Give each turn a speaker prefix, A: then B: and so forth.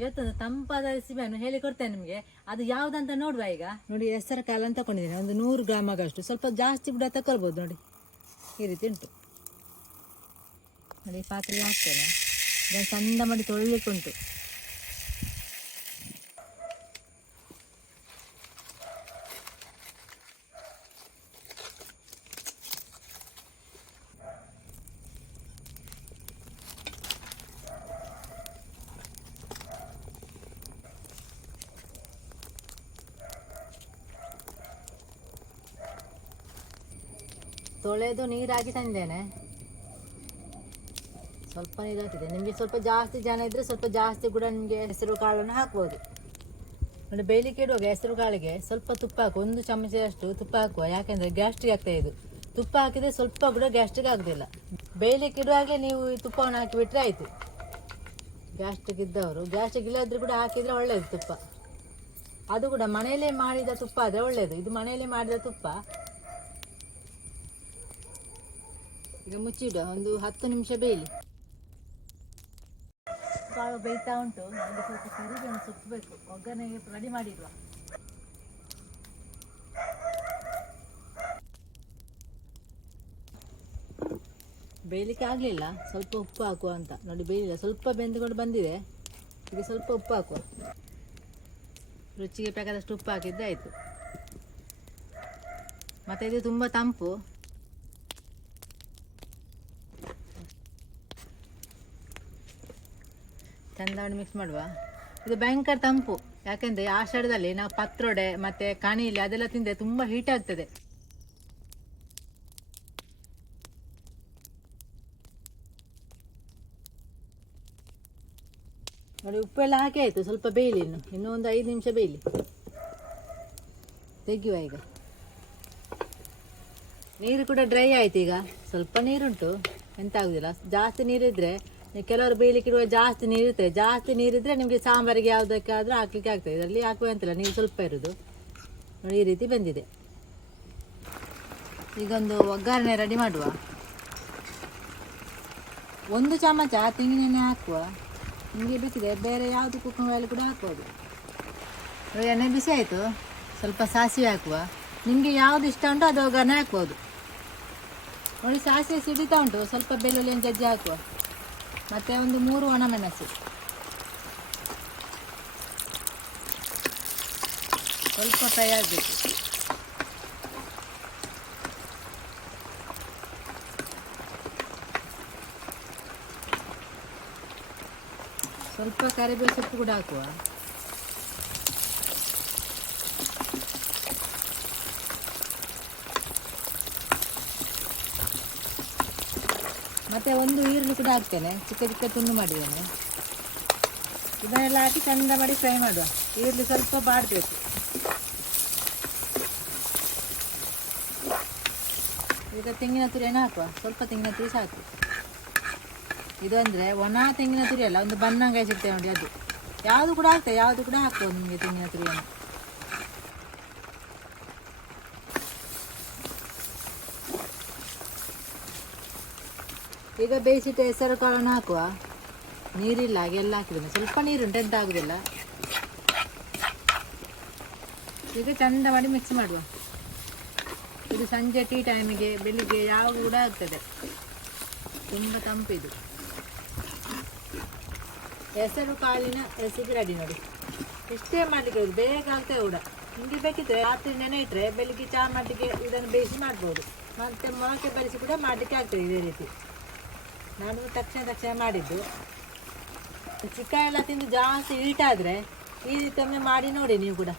A: ಇವತ್ತೊಂದು ತಂಪಾದ ರೆಸಿಪಿಯನ್ನು ಹೇಳಿಕೊಡ್ತೇನೆ ನಿಮಗೆ. ಅದು ಯಾವುದಂತ ನೋಡುವ ಈಗ? ನೋಡಿ ಹೆಸರು ಕಾಲ ಅಂತ ತಗೊಂಡಿದ್ದೀನಿ. ಒಂದು ನೂರು ಗ್ರಾಮ್ ಆಗಷ್ಟು. ಸ್ವಲ್ಪ ಜಾಸ್ತಿ ಬುಡ ತಗೊಳ್ಬೋದು ನೋಡಿ. ಈ ರೀತಿ ಉಂಟು. ನೋಡಿ ಪಾತ್ರೆ ಹಾಕ್ತೇನೆ. ಇದನ್ನು ಚಂದ ಮಾಡಿ ತೊಳಿಲಿಕ್ಕೆ ಉಂಟು ತೊಳೆದು ನೀರಾಗಿ ತಂದೇನೆ. ಸ್ವಲ್ಪ ನೀರು ನಿಮಗೆ ಸ್ವಲ್ಪ ಜಾಸ್ತಿ ಜನ ಇದ್ದರೆ ಸ್ವಲ್ಪ ಜಾಸ್ತಿ ಕೂಡ ನಿಮಗೆ ಹೆಸರು ಕಾಳನ್ನು ಹಾಕ್ಬೋದು. ನೋಡಿ ಬೇಯಲಿಕ್ಕೆ ಇಡುವಾಗ ಹೆಸರು ಕಾಳಿಗೆ ಸ್ವಲ್ಪ ತುಪ್ಪ ಹಾಕು ಒಂದು ಚಮಚದಷ್ಟು ತುಪ್ಪ ಹಾಕುವ. ಯಾಕೆಂದರೆ ಗ್ಯಾಸ್ಟ್ರಿಕ್ ಆಗ್ತಾ ಇದು. ತುಪ್ಪ ಹಾಕಿದರೆ ಸ್ವಲ್ಪ ಕೂಡ ಗ್ಯಾಸ್ಟ್ರಿಕ್ ಆಗೋದಿಲ್ಲ. ಬೇಯಲಿಕ್ಕೆ ಇಡುವಾಗಲೇ ನೀವು ಈ ತುಪ್ಪವನ್ನು ಹಾಕಿಬಿಟ್ರೆ ಆಯಿತು. ಗ್ಯಾಸ್ಟ್ರಿಕ್ ಇದ್ದವರು. ಗ್ಯಾಸ್ಟ್ರಿಕ್ ಇಲ್ಲದ್ರೂ ಕೂಡ ಹಾಕಿದರೆ ಒಳ್ಳೆಯದು ತುಪ್ಪ. ಅದು ಕೂಡ ಮನೆಯಲ್ಲೇ ಮಾಡಿದ ತುಪ್ಪ ಆದರೆ ಒಳ್ಳೆಯದು ಇದು ಮನೆಯಲ್ಲೇ ಮಾಡಿದ ತುಪ್ಪ. ಈಗ ಮುಚ್ಚಿಡುವ ಒಂದು ಹತ್ತು ನಿಮಿಷ ಬೇಯಲಿ. ಕಾಳು ಬೇಯ್ತಾ ಉಂಟು ನನಗೆ ಸ್ವಲ್ಪ ಕರಿಬೇವು ಸುತ್ತಬೇಕು ಬೇಕು ಒಗ್ಗರಣೆಗೆ ರೆಡಿ ಮಾಡಿಡುವ ಬೇಯಲಿಕ್ಕೆ ಆಗಲಿಲ್ಲ ಸ್ವಲ್ಪ ಉಪ್ಪು ಹಾಕುವ ಅಂತ. ನೋಡಿ ಬೇಯಲಿಲ್ಲ. ಸ್ವಲ್ಪ ಬೆಂದುಕೊಂಡು ಬಂದಿದೆ. ಈಗ ಸ್ವಲ್ಪ ಉಪ್ಪು ಹಾಕುವ. ರುಚಿಗೆ ಬೇಕಾದಷ್ಟು ಉಪ್ಪು ಹಾಕಿದ್ದೆ ಆಯಿತು. ಮತ್ತು ಇದು ತುಂಬ ತಂಪು. ಚಂದ ಮಾಡಿ ಮಿಕ್ಸ್ ಮಾಡುವ? ಇದು ಭಯಂಕರ ತಂಪು. ಯಾಕೆಂದರೆ ಆಷಾಢದಲ್ಲಿ ನಾವು ಪತ್ರೊಡೆ, ಮತ್ತು ಕಣಿಲೆ ಅದೆಲ್ಲ ತಿಂದರೆ ತುಂಬ ಹೀಟ್ ಆಗ್ತದೆ. ನೋಡಿ, ಉಪ್ಪೆಲ್ಲ ಹಾಕಿ ಆಯಿತು, ಸ್ವಲ್ಪ ಬೇಯಲಿ ಇನ್ನು. ಇನ್ನೂ ಒಂದು ಐದು ನಿಮಿಷ ಬೇಯಲಿ. ತೆಗಿಯುವ ಈಗ. ನೀರು ಕೂಡ ಡ್ರೈ ಆಯ್ತು ಈಗ. ಸ್ವಲ್ಪ ನೀರುಂಟು. ಎಂತ ಆಗುದಿಲ್ಲ. ಜಾಸ್ತಿ ನೀರಿದ್ರೆ ಕೆಲವರು ಬೇಯಲಿಕ್ಕೆ ಜಾಸ್ತಿ ಜಾಸ್ತಿ ನೀರಿರ್ತದೆ ಜಾಸ್ತಿ ನೀರಿದ್ರೆ ನಿಮಗೆ ಸಾಂಬಾರಿಗೆ ಯಾವುದಕ್ಕಾದರೂ ಹಾಕ್ಲಿಕ್ಕೆ ಆಗ್ತದೆ. ಇದರಲ್ಲಿ ಹಾಕುವ ಅಂತಿಲ್ಲ ನೀರು ಸ್ವಲ್ಪ ಇರೋದು. ನೋಡಿ, ಈ ರೀತಿ ಬಂದಿದೆ. ಈಗೊಂದು ಒಗ್ಗರಣೆ ರೆಡಿ ಮಾಡುವ. ಒಂದು ಚಮಚ ತೆಂಗಿನೆಣ್ಣೆ ಹಾಕುವ. ನಿಮಗೆ ಬಿಸಿದೆ, ಬೇರೆ ಯಾವುದು ಕುಕ್ಕ ಆಯಿಲ್ ಕೂಡ ಹಾಕ್ಬೋದು. ಎಣ್ಣೆ ಬಿಸಿ ಆಯಿತು. ಸ್ವಲ್ಪ ಸಾಸಿವೆ ಹಾಕುವ. ನಿಮಗೆ ಯಾವುದು ಇಷ್ಟ ಉಂಟು ಅದು ಒಗ್ಗರಣೆ ಹಾಕ್ಬೋದು. ನೋಡಿ, ಸಾಸಿವೆ ಸಿಡಿತಾ ಉಂಟು. ಸ್ವಲ್ಪ ಬೆಳ್ಳುಳ್ಳಿ ಜಜ್ಜಿ ಹಾಕುವ. ಮತ್ತು ಒಂದು ಮೂರು ಒಣಮೆಣಸು. ಸ್ವಲ್ಪ ಫ್ರೈ ಆಗಬೇಕು. ಸ್ವಲ್ಪ ಕರಿಬೇವು ಸೊಪ್ಪು ಕೂಡ ಹಾಕುವ. ಮತ್ತೆ ಒಂದು ಈರುಳ್ಳಿ ಕೂಡ ಹಾಕ್ತೇನೆ. ಚಿಕ್ಕ ಚಿಕ್ಕ ತುಂಡು ಮಾಡಿದ್ದೇನೆ. ಇದನ್ನೆಲ್ಲ ಹಾಕಿ ಚಂದ ಮಾಡಿ ಫ್ರೈ ಮಾಡುವ. ಈರುಳ್ಳಿ ಸ್ವಲ್ಪ ಬಾಡಬೇಕು. ಈಗ ತೆಂಗಿನ ತುರಿಯನ್ನು ಹಾಕುವ. ಸ್ವಲ್ಪ ತೆಂಗಿನ ತುರಿ ಸಾಕು. ಇದು ಅಂದರೆ ಒಣ ತೆಂಗಿನ ತುರಿ ಅಲ್ಲ, ಒಂದು ಬಣ್ಣಂಗಾಯಿ ಸಿಗ್ತೇವೆ ನೋಡಿ ಅದು. ಯಾವುದು ಕೂಡ ಹಾಕ್ತೇವೆ. ಯಾವುದು ಕೂಡ ಹಾಕ್ಬೋದು ನಿಮಗೆ ತೆಂಗಿನ ತುರಿಯನ್ನು ಈಗ ಬೇಯಿಸಿಟ್ಟು ಹೆಸರು ಕಾಳನ್ನು ಹಾಕುವ. ನೀರಿಲ್ಲ ಹಾಗೆಲ್ಲ ಹಾಕಿದ್ದೇನೆ. ಸ್ವಲ್ಪ ನೀರುಂಟು, ಎಂತ ಆಗುದಿಲ್ಲ. ಈಗ ಚಂದ ಮಾಡಿ ಮಿಕ್ಸ್ ಮಾಡುವ. ಇದು ಸಂಜೆ ಟೀ ಟೈಮಿಗೆ ಬೆಳಿಗ್ಗೆ ಯಾವ ಕೂಡ ಆಗ್ತದೆ. ತುಂಬ ತಂಪಿದು. ಹೆಸರು ಕಾಳಿನ ರೆಸಿಪಿ ರೆಡಿ ನೋಡಿ. ಇಷ್ಟೇ ಮಾಡಲಿಕ್ಕೆ ಬೇಗ ಆಗ್ತದೆ ಕೂಡ. ನಿಮಗೆ ಬೇಕಿದ್ರೆ ರಾತ್ರಿ ನೆನೆ ಇಟ್ಟರೆ ಬೆಳಿಗ್ಗೆ ಚಹಾ ಮಾಡಲಿಕ್ಕೆ ಇದನ್ನು ಬೇಯಿಸಿ ಮಾಡ್ಬೋದು. ಮತ್ತೆ ಮೊಳಕೆ ಬರಿಸಿ ಕೂಡ ಮಾಡಲಿಕ್ಕೆ ಆಗ್ತದೆ ಇದೇ ರೀತಿ. ನಾನು ತಕ್ಷಣ ತಕ್ಷಣ ಮಾಡಿದ್ದು. ಚಿಕ್ಕ ಎಲ್ಲ ತಿಂದು ಜಾಸ್ತಿ ಈಟಾದರೆ ಈ ರೀತಿ ಒಮ್ಮೆ ಮಾಡಿ ನೋಡಿ ನೀವು ಕೂಡ.